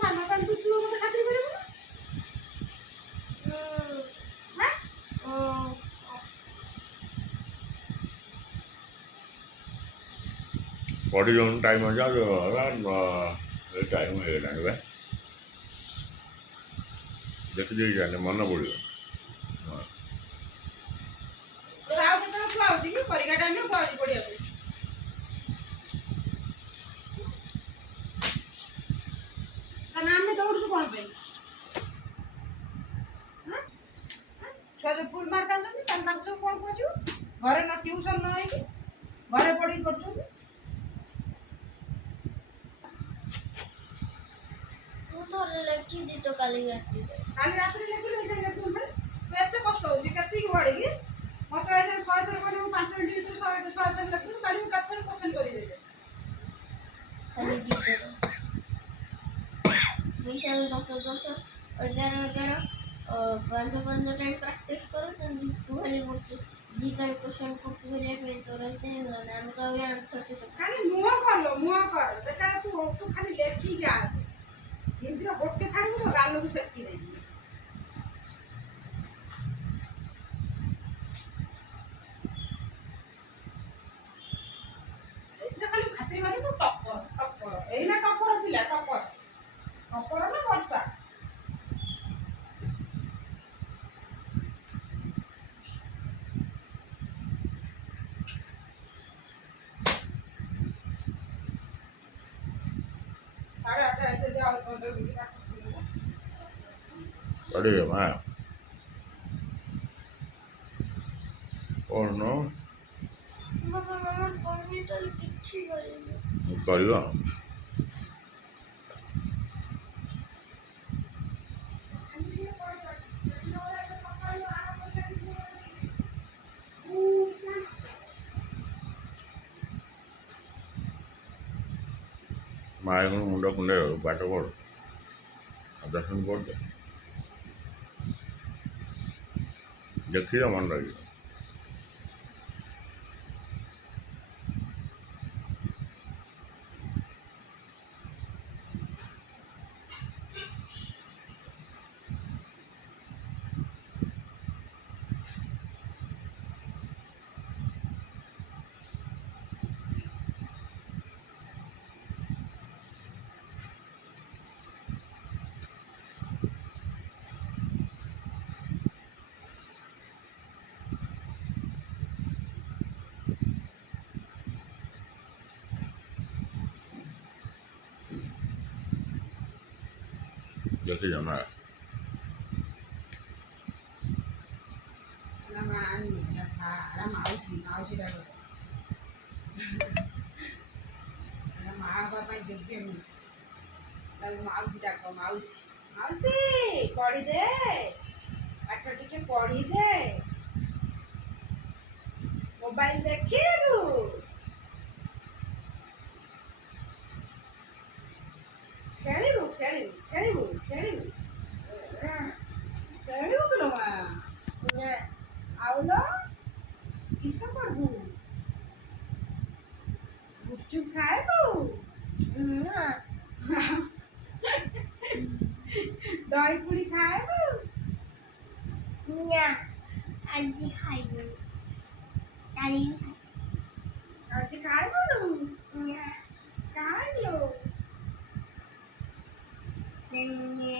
ସାନ କାଲି ତୁ ମୋତେ ଖାତିର କରିବୁ ନା पढ़ी जाऊन टाइम आ जा टाइम हो देखी देख जाने मन पड़ो फुल मार्क सब कौन पहुँचू घरे न ट्यूशन न है घरे पढ़ी कर काली रात एत कष्ट हो पढ़ी मत 100 थर पढ़ी 5 मिनट 100 थर लगे काली कत क्वेश्चन कर मिशन 10 11 5 टाइम प्रैक्टिस करो तू खाली दी टाइम क्वेश्चन कॉपी करिया पे तो रहते हैं नाम का और आंसर से तो खाली मुंह कर बेटा तू खाली लेखी जा हिंदी गोटे छाड़ तो गाल भी सेटकी नहीं खाली खातिर मारी तो टप्पर एना टप्पर पिला टप्पर ना वर्षा पढ़े मैं और नो मामा पढ़ने तो किछि करेनी करवा माए मुंड कुंडे पाठ पढ़ दर्शन पढ़ देखी मन लगे देखी जाना माँ बापा योग्य माउसी डाक माउसी पढ़ी दे पाठ टिके पढ़ी दे मोबाइल देखिबू खेलिबू खेलिबू खेलिबू खेलिबू खेलिबू किलो माँ आउलो किस पढ़ू गुपचुप खाएबू दही पूरी खाएबू ना आज खाइबो काली आज खाएबू ना खाइलो ने